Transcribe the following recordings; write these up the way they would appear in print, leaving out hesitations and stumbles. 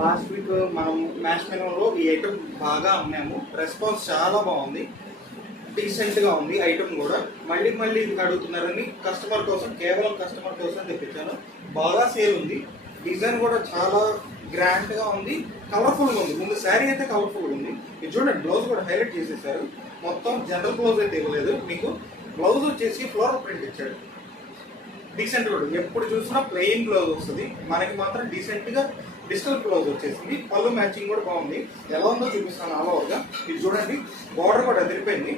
Last week మనం match మెనూలో ఈ ఐటమ్ బాగా అమ్మాము. రెస్పాన్స్ చాలా బాగుంది, డీసెంట్గా ఉంది ఐటమ్ కూడా. మళ్ళీ మళ్ళీ ఇది అడుగుతున్నారని కస్టమర్ కోసం, కేవలం కస్టమర్ కోసం తెప్పించాను. బాగా సేల్ ఉంది. డిజైన్ కూడా చాలా గ్రాండ్గా ఉంది, కలర్ఫుల్గా ఉంది. ముందు శారీ అయితే కలర్ఫుల్గా ఉంది. ఇది చూడండి, బ్లౌజ్ కూడా హైలైట్ చేసేసారు. మొత్తం జనరల్ బ్లౌజ్ అయితే ఇవ్వలేదు మీకు. బ్లౌజ్ వచ్చేసి ఫ్లోరల్ ప్రింట్ ఇచ్చాడు. డీసెంట్ కూడా, ఎప్పుడు చూసినా ప్లెయిన్ బ్లౌజ్ వస్తుంది, మనకి మాత్రం డీసెంట్గా డిజిటల్ బ్లౌజ్ వచ్చేసింది. పళ్ళు మ్యాచింగ్ కూడా బాగుంది. ఎలా ఉందో చూపిస్తాను ఆల్ ఓవర్గా. ఇది చూడండి, బార్డర్ కూడా అదిరిపోయింది.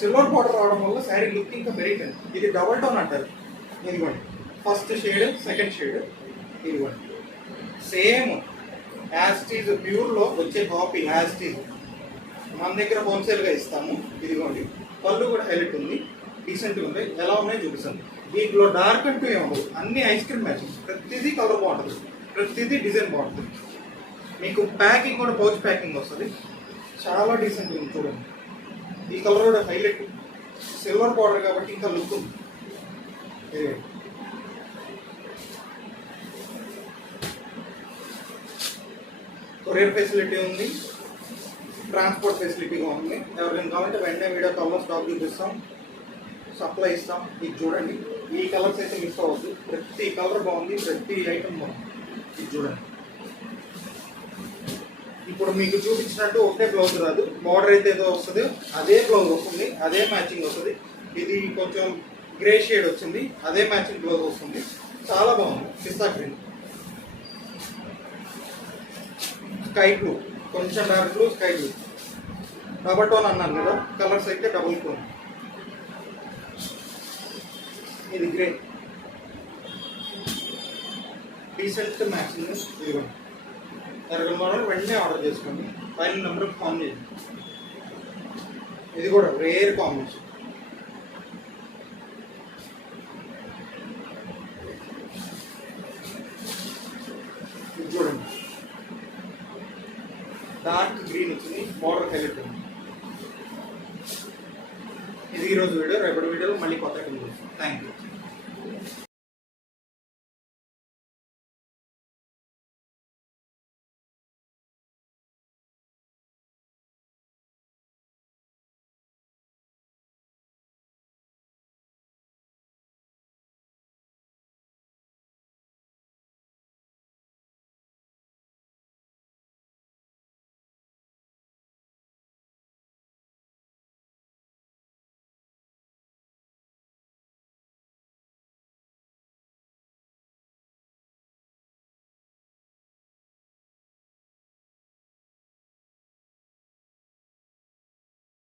సిల్వర్ బార్డర్ రావడం వల్ల శారీ లుక్ ఇంకా పెరిగిపోయింది. ఇది డబల్ టోన్ అంటారు. ఇదిగోండి, ఫస్ట్ షేడ్, సెకండ్ షేడ్. ఇదిగోండి, సేమ్ యాస్టీజ్ ప్యూర్లో వచ్చే కాపీ యాస్టీజ్ మన దగ్గర హోల్సేల్గా ఇస్తాము. ఇదిగోండి, పళ్ళు కూడా హైలైట్ ఉంది, డీసెంట్గా ఉంది. ఎలా ఉన్నాయో చూపిస్తాను. దీంట్లో డార్క్ అంటూ ఏముండదు, అన్ని ఐస్ క్రీమ్ మ్యాచింగ్. ప్రతిదీ కలర్ బాగుంటుంది, ప్రతిదీ డిజైన్ బాగుంటుంది. మీకు ప్యాకింగ్ కూడా పౌచ్ ప్యాకింగ్ వస్తుంది. చాలా డీసెంట్గా ఉంది చూడండి. ఈ కలర్ కూడా హైలైట్, సిల్వర్ బార్డర్ కాబట్టి ఇంకా లుక్ ఉంది. కొరియర్ ఫెసిలిటీ ఉంది, ట్రాన్స్పోర్ట్ ఫెసిలిటీగా ఉంది. ఎవరికైనా కావాలంటే వెంటనే వీడియో కాల్లో స్టాక్ చూపిస్తాం, సప్లై ఇస్తాం. ఇది చూడండి, ఈ కలర్స్ అయితే మిస్ అవ్వద్దు. ప్రతి కలర్ బాగుంది, ప్రతి ఐటమ్ బాగుంది. ఇది చూడండి, ఇప్పుడు మీకు చూపించినట్టు ఒకటే బ్లౌజ్ రాదు. బార్డర్ అయితే ఏదో వస్తుంది, అదే బ్లౌజ్ వస్తుంది, అదే మ్యాచింగ్ వస్తుంది. ఇది కొంచెం గ్రే షేడ్ వచ్చింది, అదే మ్యాచింగ్ బ్లౌజ్ వస్తుంది. చాలా బాగుంది. పిస్తా గ్రీన్, స్కై బ్లూ, కొంచెం dark blue, sky blue. Double tone అన్నాను కదా, కలర్స్ అయితే డబుల్ టోన్. ఇది గ్రే, డీసెంట్ మ్యాచింగ్. ఇదిగోండి, ఎవరికైనా మోడల్ వెంటనే ఆర్డర్ చేసుకోండి. ఫైనల్ నెంబర్ ఫోన్ చేయండి. ఇది కూడా రేర్ కాంబినేషన్. ఇది చూడండి, డార్క్ గ్రీన్ వచ్చింది, బార్డర్ హైలైట్ ఉంది. ఇది ఈరోజు వీడియో. రేపటి వీడియోలో మళ్ళీ కొత్త ఐటమ్ చూస్తాం. Thank you.